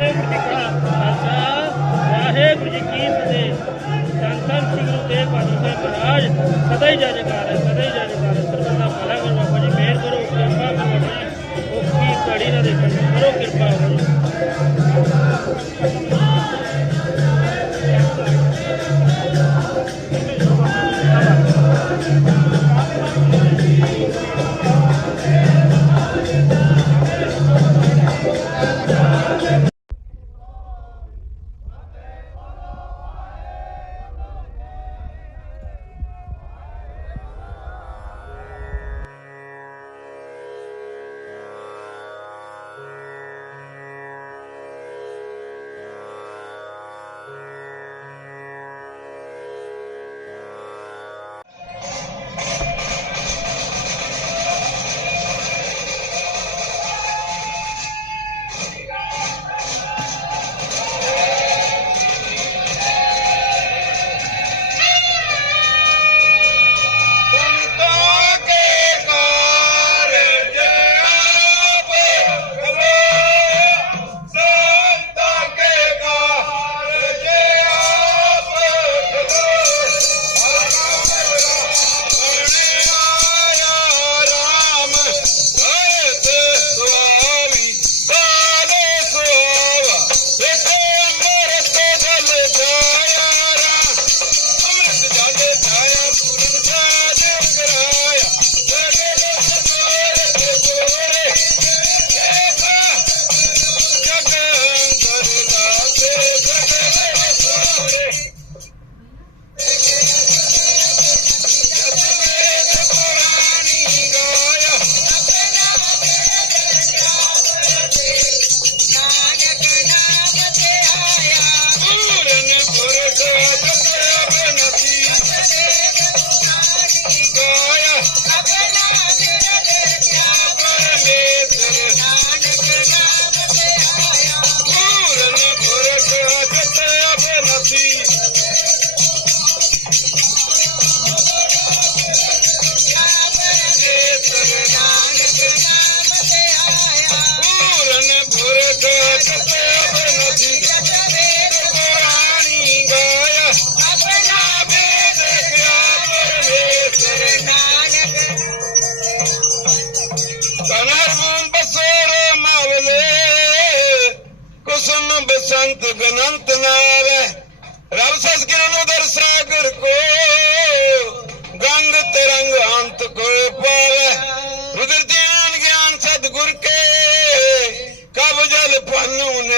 ਵਾਹਿਗੁਰੂ ਜੀ ਕੀ ਫਤਿਹ। ਸੰਤਾਂ ਗੁਰੂ ਦੇਵ ਪਾਤਸ਼ਾਹ ਮਹਾਰਾਜ, ਸਦਾ ਹੀ ਜੈ ਹੈ, ਸਦਾ ਹੀ ਜੈ ਹੈ। ਸਰਬੰਦਾ ਭਲਾ ਕਰੋ ਬਾਬਾ ਜੀ, ਮਿਹਰ ਕਰੋ, ਕਿਰਪਾ ਕਰੋ ਬਾਬਾ ਕਿਰਪਾ ਕਰੋ। ਨਾਵੇ ਰਬ ਸਸ ਕਿਰਨ ਉਦਰ ਸਾਗਰ ਕੋ ਗੰਗ ਤਰੰਗ ਅੰਤ ਕੋ ਪਾਵੇ ਰੁਦਰ ਧਿਆਨ ਗਿਆਨ ਸਤਗੁਰ ਕੇ, ਕਬ ਜਲ ਪਾਨੂ ਨੇ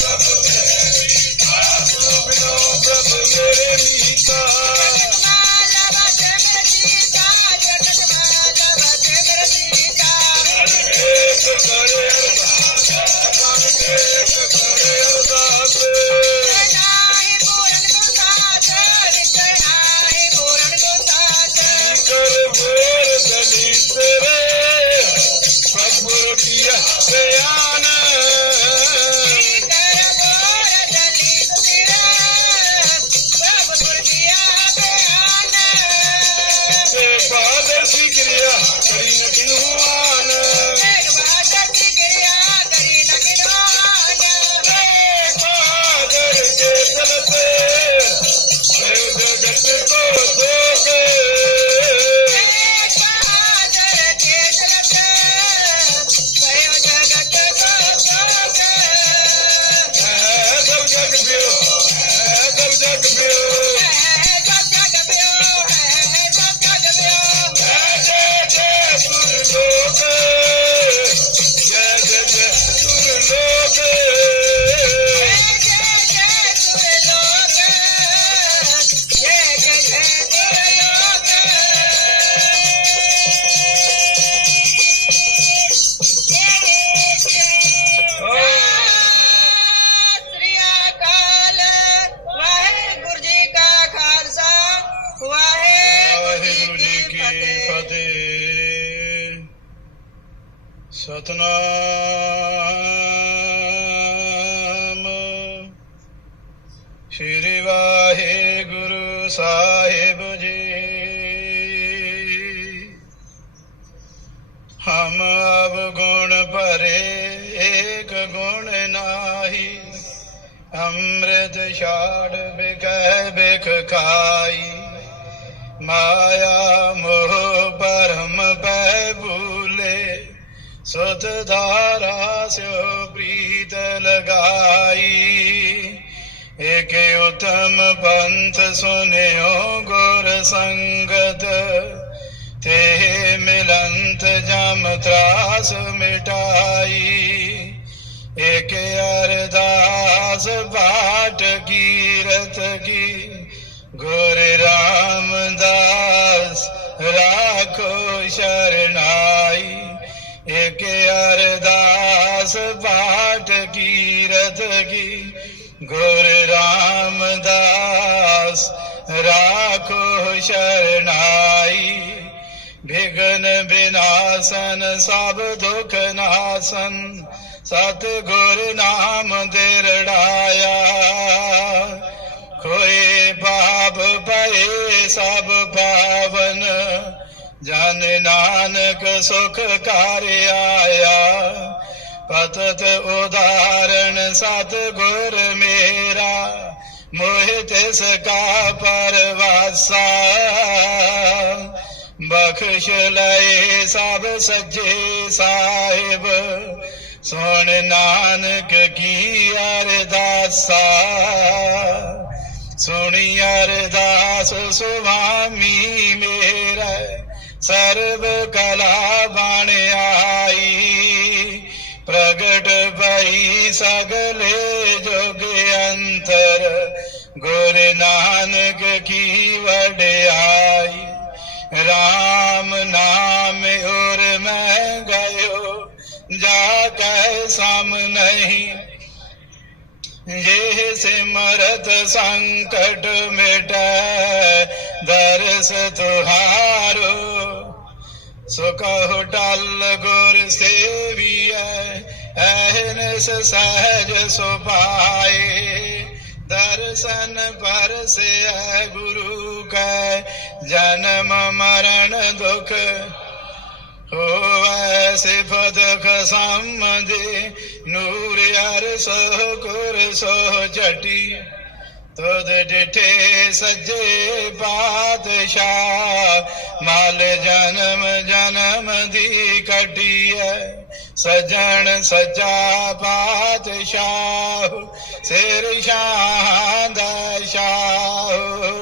I love you, brother, let me die. ਅੰਮ੍ਰਿਤ ਛਾੜ ਬਿਕਹਿ ਬਿਖ ਖਾਈ, ਮਾਇਆ ਮੋਹ ਪਰਮ ਪੈ ਭੂਲੇ, ਸਤ ਧਾਰਾ ਸਿਓ ਪ੍ਰੀਤ ਲਗਾਈ। ਏਕੇ ਉਤਮ ਪੰਥ ਸੁਨਿਓ ਗੁਰ ਸੰਗਤ, ਤੇ ਮਿਲੰਤ ਜਮ ਤਰਾਸ ਮਿਟਾਈ। ਇਕ ਅਰਦਾਸ ਬਾਟ ਕੀਰਤ ਕੀ ਗੁਰ ਰਾਮਦਾਸ ਰਾਖੋ ਸ਼ਰਨਾਈ ਇਕ ਅਰਦਾਸ ਬਾਟ ਕੀਰਤ ਕੀ ਗੁਰ ਰਾਮਦਾਸ ਰਾਖੋ ਸ਼ਰਨਾਈ ਵਿਗਨ ਬਿਨਾਸਨ ਸਭ ਦੁਖ ਨਾਸਨ ਸਤ ਗੁਰ ਨਾਮ ਦਿਰੜਾਇਆ ਕੋਏ ਪਾਪ ਭਏ ਸਭ ਪਾਵਨ, ਜਨ ਨਾਨਕ ਸੁਖ ਕਰ ਆਇਆ। ਪਤਤ ਉਦਾਹਰਣ ਸਤ ਗੁਰ ਮੇਰਾ, ਮੋਹਿ ਤਿਸ ਕਾ ਪਰਵਾਸਾ। ਬਖਸ਼ ਲਏ ਸਭ ਸੱਜੇ ਸਾਹਿਬ ਸੁਣ ਨਾਨਕ ਕੀ ਅਰਦਾਸਾ? ਸੁਣੀ ਅਰਦਾਸ ਸੁਭਾਮੀ ਮੇਰਾ, ਸਰਬ ਕਲਾ ਬਣ ਆਈ। ਪ੍ਰਗਟ ਭਈ ਸਗਲੇ ਜੋਗ ਅੰਤਰ, ਗੁਰ ਨਾਨਕ ਕੀ ਵਡਿਆਈ। RAM ਨਾਮ ਹੋ जाकर सम नहीं ये सिमरत संकट मिट दर्श तुहारो सुख टल गुर सेविय अहनस सहज सुपाए दर्शन पर से गुरु का। जन्म मरण दुख ਹੋਵੇ ਸਿਫਤ ਖਸਮ ਦੇ ਨੂਰ ਯਾਰ ਸੋ ਕੁਰ ਸੋ ਜਟੀ ਤੁਧ ਡਿਠੇ ਸਜੇ ਬਾਦਸ਼ਾਹ ਮਾਲ ਜਨਮ ਜਨਮ ਦੀ ਕਟੀਐ ਸਜਣ ਸਜਾ ਬਾਦਸ਼ਾਹ ਸਿਰ ਸ਼ਾਹ ਦਾ ਸ਼ਾਹ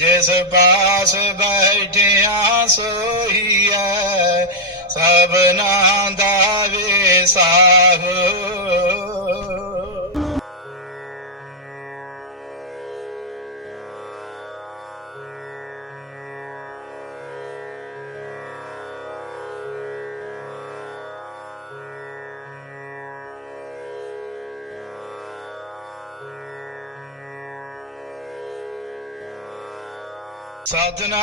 ਜਿਸ ਪਾਸ ਬੈਠਿਆ ਸੋਹੀਐ ਸਭਨਾ ਦਾ ਵਿਸਾਹੋ ਸਤਨਾਮ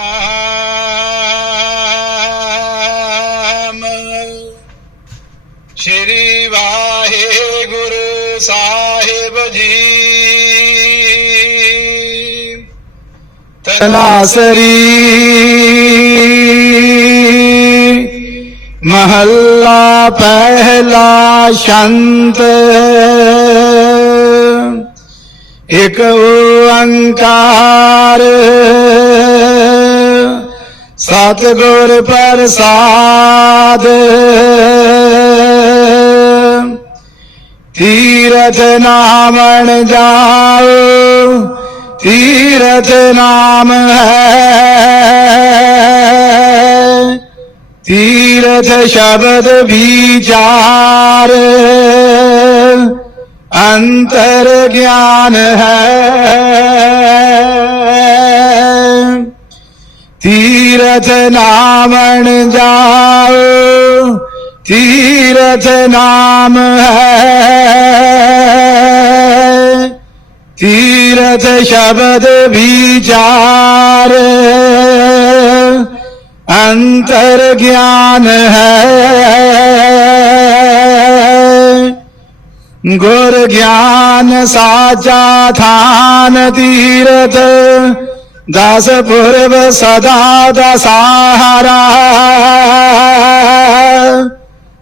ਸ਼੍ਰੀ ਵਾਹਿਗੁਰੂ ਸਾਹਿਬ ਜੀ। ਤਨਾਸਰੀ ਮਹੱਲਾ ਪਹਿਲਾ ਸ਼ੰਤ। ਇਕ ਓੰਕਾਰ ਸਤਿਗੁਰ ਪ੍ਰਸਾਦ। ਤੀਰਥ ਨਾਮਣ ਜਾਓ ਤੀਰਥ ਨਾਮ ਹੈ। ਤੀਰਥ ਸ਼ਬਦ ਵਿਚਾਰ ਅੰਤਰ ਗਿਆਨ ਹੈ। ਤੀਰਥ ਨਾਮਣ ਜਾਓ, ਤੀਰਥ ਨਾਮ ਹੈ। ਤੀਰਥ ਸ਼ਬਦ ਵਿਚਾਰ, ਅੰਤਰ ਗਿਆਨ ਹੈ। ਗੁਰ ਗਿਆਨ ਸਾਚਾ ਥਾਨ ਤੀਰਥ ਦਸ ਪੁਰਬ ਸਦਾ ਦਾ ਸਹਾਰਾ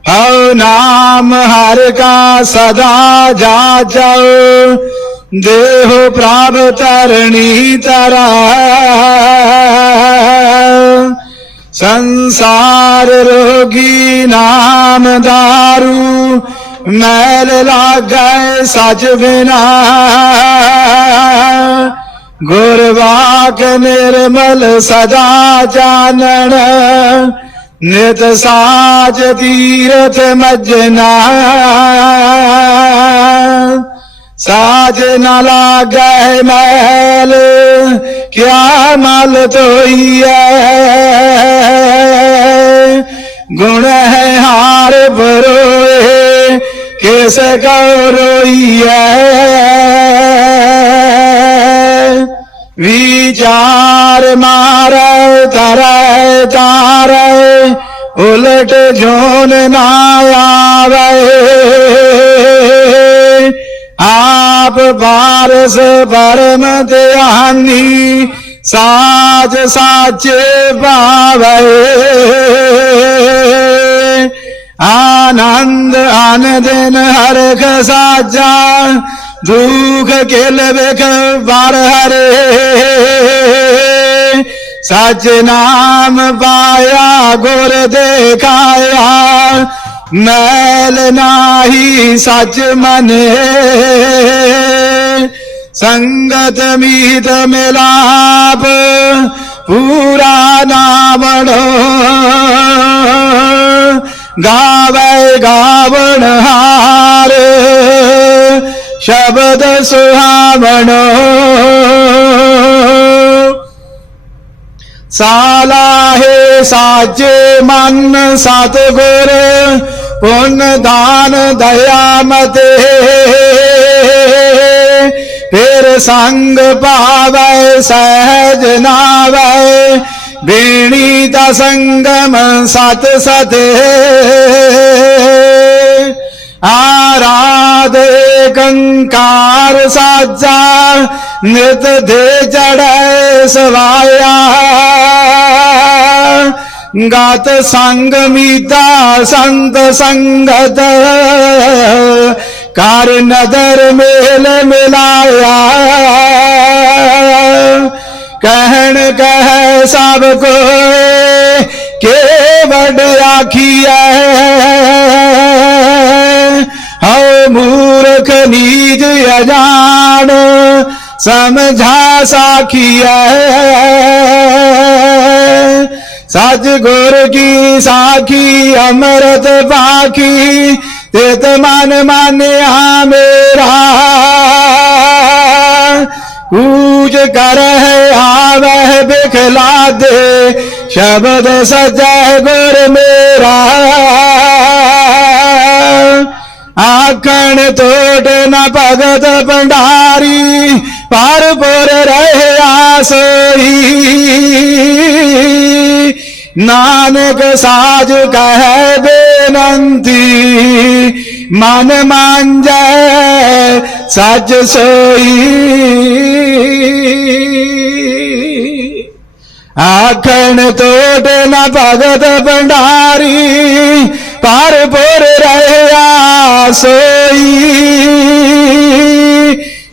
ਹਉ ਨਾਮ ਹਰ ਕਾ ਸਦਾ ਜਾਚਉ ਦੇਹ ਪ੍ਰਭ ਤਰਣੀ ਤਰਾ ਸੰਸਾਰ ਰੋਗੀ ਨਾਮ ਦਾਰੂ ਮੈਲ ਲਾਗੈ ਸਚ ਬਿਨਾ ਗੁਰਵਾਕ ਨਿਰਮਲ ਸਦਾ ਜਾਣਨ, ਨਿਤ ਸਾਜ ਤੀਰਥ ਮਜਨਾ। ਸਾਜ ਨ ਲਾਗੈ ਮਹਿਲ, ਕਿਆ ਮਲ ਤੋਈਐ ਗੁਣ ਹੈ ਹਾਰ ਬਰੋਏ ਕਿਸ ਕਉ ਰੋਈਐ। ਵਿਚਾਰ ਮਾਰੈ ਤਰੈ ਤਾਰੈ ਉਲਟ ਜੋਨ ਨਾ ਆਵੇ। ਆਪ ਬਾਰਸ ਪਰਮ ਧਿਆਨੀ ਸਾਜ ਸਾਚੇ ਭਾਵੇ। ਆਨੰਦ ਆਨੰਦਨ ਹਰਖ ਸਾਜਾ ਦੁਖ ਕਿਲ ਵਿਖ ਵਰ ਹਰੇ। ਸਚ ਨਾਮ ਪਾਇਆ, ਗੁਰ ਦੇਖਾਇਆ। ਮੈਲ ਨਾਹੀ ਸਚ ਮਨੇ। ਸੰਗਤ ਮੀਤ ਮਿਲਾਪ, ਪੂਰਾ ਨਾ ਬੜੋ ਗਾਵੇ ਗਾਵਣ ਹਾਰ। ਸ਼ਬਦ ਸੁਹਾਵਣੋ। ਸਾਲਾਹੇ ਸਾਜੇ ਮਨ ਸਤਗੁਰ, ਪੁੰਨ ਦਾਨ ਦਇਆ ਮਤੇ। ਫਿਰ ਸੰਗ ਪਾਵੈ ਸਹਿਜ ਨਾਵੈ। ਬੀਣੀ ਦਾ ਸੰਗਮ ਸਤ ਸਤੇ ਆਰਾਧੇ ਕੰਕਾਰ ਸਾਜਾ ਨਿਤ ਦੇ ਜੜੈ ਸਵਾਇਆ ਗਾਤ ਸੰਗ ਮੀਤਾ ਸੰਤ ਸੰਗਤ ਕਰ ਨਦਰ ਮੇਲ ਮਿਲਾਇਆ ਕਹਿਣ ਕਹਿ ਸਭ ਕੋਏ ਕੇ ਵੱਡ ਆਖੀਐ ਸਮਝਾ ਸਾਖੀਐ ਸਜ ਗੁਰ ਕੀ ਸਾਖੀ ਅੰਮ੍ਰਿਤ ਬਾਖੀ ਤਿਤ ਮਨ ਮਾਨਿਆ ਮੇਰਾ ਕੂਜ ਕਰਹਿ ਆਵਹਿ ਬਿਖਲਾ ਦੇ ਸ਼ਬਦ ਸਜੈ ਗੁਰ ਮੇਰਾ ਆਖਣ ਟੋਟ ਨ ਭਗਤ ਭੰਡਾਰੀ ਪਰ ਪੁਰ ਰਹਿਆ ਸੋਈ ਨਾਨਕ ਸਾਜ ਕਹਿ ਬੇਨੰਤੀ, ਮਨ ਮੰਜੈ ਸੱਚ ਸੋਈ। ਆਖਣ ਟੋਟ ਨਾ ਭਗਤ ਭੰਡਾਰੀ, ਪਰ ਪੁਰ ਰਹਿਆ ਸੋਈ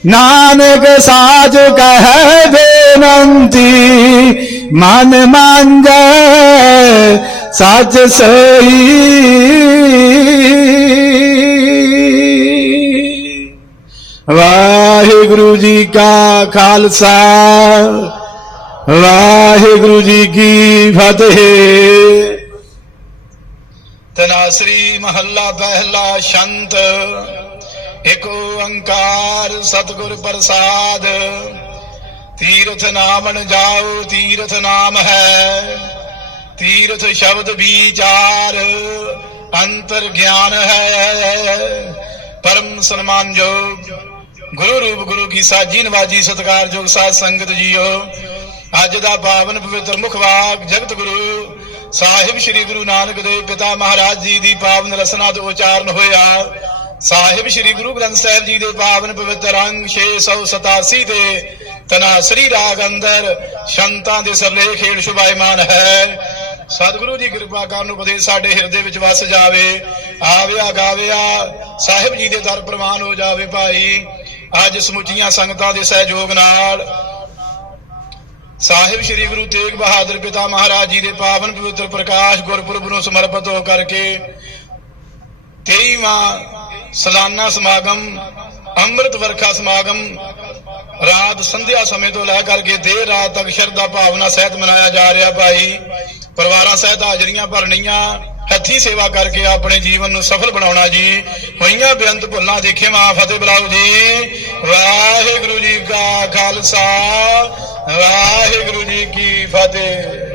ਨਾਨਕ ਸਾਜ ਕਹਿ ਬੇਨੰਤੀ, ਮਨ ਮੰਜੈ ਸੱਚ ਸੋਈ ਵਾਹਿਗੁਰੂ ਜੀ ਕਾ ਖਾਲਸਾ, ਵਾਹਿਗੁਰੂ ਜੀ ਕੀ ਫਤਿਹ। ਤਨਾਸਰੀ ਮਹੱਲਾ ਪਹਿਲਾ ਸ਼ੰਤ ਇਕ ਓੰਕਾਰ ਸਤਿਗੁਰ ਪ੍ਰਸਾਦ। ਤੀਰਥ ਨਾਮਣ ਜਾਓ ਤੀਰਥ ਨਾਮ ਹੈ। ਤੀਰਥ ਸ਼ਬਦ ਵਿਚਾਰ, ਅੰਤਰ ਗਿਆਨ ਹੈ। ਪਰਮ ਸਨਮਾਨਯੋਗ ਗੁਰੂ ਰੂਪ ਗੁਰੂ ਕੀ ਸਾਜੀ ਨਵਾਜੀ ਸਤਕਾਰਯੋਗ ਸਾਧ ਸੰਗਤ ਜੀਓ। ਅੱਜ ਦਾ ਪਾਵਨ ਪਵਿੱਤਰ ਮੁਖਵਾਕ ਜਗਤ ਗੁਰੂ ਸਾਹਿਬ ਸ੍ਰੀ ਗੁਰੂ ਨਾਨਕ ਦੇਵ ਪਿਤਾ ਮਹਾਰਾਜ ਜੀ ਦੀ ਪਾਵਨ ਰਸਨਾ ਤੋਂ ਉਚਾਰਨ ਹੋਇਆ। ਸਾਹਿਬ ਸ੍ਰੀ ਗੁਰੂ ਗ੍ਰੰਥ ਸਾਹਿਬ ਜੀ ਦੇ ਪਾਵਨ ਪਵਿੱਤਰ ਅੰਗ 687 ਤੇ ਤਨਾਸਰੀ ਰਾਗ ਅੰਦਰ ਸ਼ੰਤਾਂ ਦੇ ਸਰਲੇ ਖੇੜ ਸ਼ੁਭਾਇਮਾਨ ਹੈ। ਸਤਿਗੁਰੂ ਦੀ ਕਿਰਪਾ ਕਰਨ ਉਪਦੇਸ਼ ਸਾਡੇ ਹਿਰਦੇ ਵਿੱਚ ਵਸ ਜਾਵੇ, ਆਵਿਆ ਗਾਵਿਆ, ਸਾਹਿਬ ਜੀ ਦੇ ਦਰ ਪ੍ਰਵਾਨ ਹੋ ਜਾਵੇ ਭਾਈ। ਅੱਜ ਸਮੁੱਚੀਆਂ ਸੰਗਤਾਂ ਦੇ ਸਹਿਯੋਗ ਨਾਲ ਸਾਹਿਬ ਸ੍ਰੀ ਗੁਰੂ ਤੇਗ ਬਹਾਦਰ ਪਿਤਾ ਮਹਾਰਾਜ ਜੀ ਦੇ ਪਾਵਨ ਪਵਿੱਤਰ ਪ੍ਰਕਾਸ਼ ਗੁਰਪੁਰਬ ਨੂੰ ਸਮਰਪਿਤ ਹੋ ਕਰਕੇ 23ਵਾਂ ਸਾਲਾਨਾ ਸਮਾਗਮ, ਅੰਮ੍ਰਿਤ ਵਰਖਾ ਸਮਾਗਮ, ਰਾਤ ਸੰਧਿਆ ਸਮੇਂ ਤੋਂ ਲੈ ਕਰਕੇ ਦੇਰ ਰਾਤ ਤੱਕ ਸ਼ਰਧਾ ਭਾਵਨਾ ਸਹਿਤ ਮਨਾਇਆ ਜਾ ਰਿਹਾ ਭਾਈ। ਪਰਿਵਾਰਾਂ ਸਹਿਤ ਹਾਜ਼ਰੀਆਂ ਭਰਨੀਆਂ, ਹੱਥੀ ਸੇਵਾ ਕਰਕੇ ਆਪਣੇ ਜੀਵਨ ਨੂੰ ਸਫਲ ਬਣਾਉਣਾ ਜੀ। ਹੋਈਆਂ ਬੇਅੰਤ ਭੁੱਲਾਂ ਦੇਖੇ ਮਾਂ ਫਤਿਹ ਬੁਲਾਓ ਜੀ। ਵਾਹਿਗੁਰੂ ਜੀ ਕਾ ਖਾਲਸਾ, ਵਾਹਿਗੁਰੂ ਜੀ ਕੀ ਫਤਿਹ।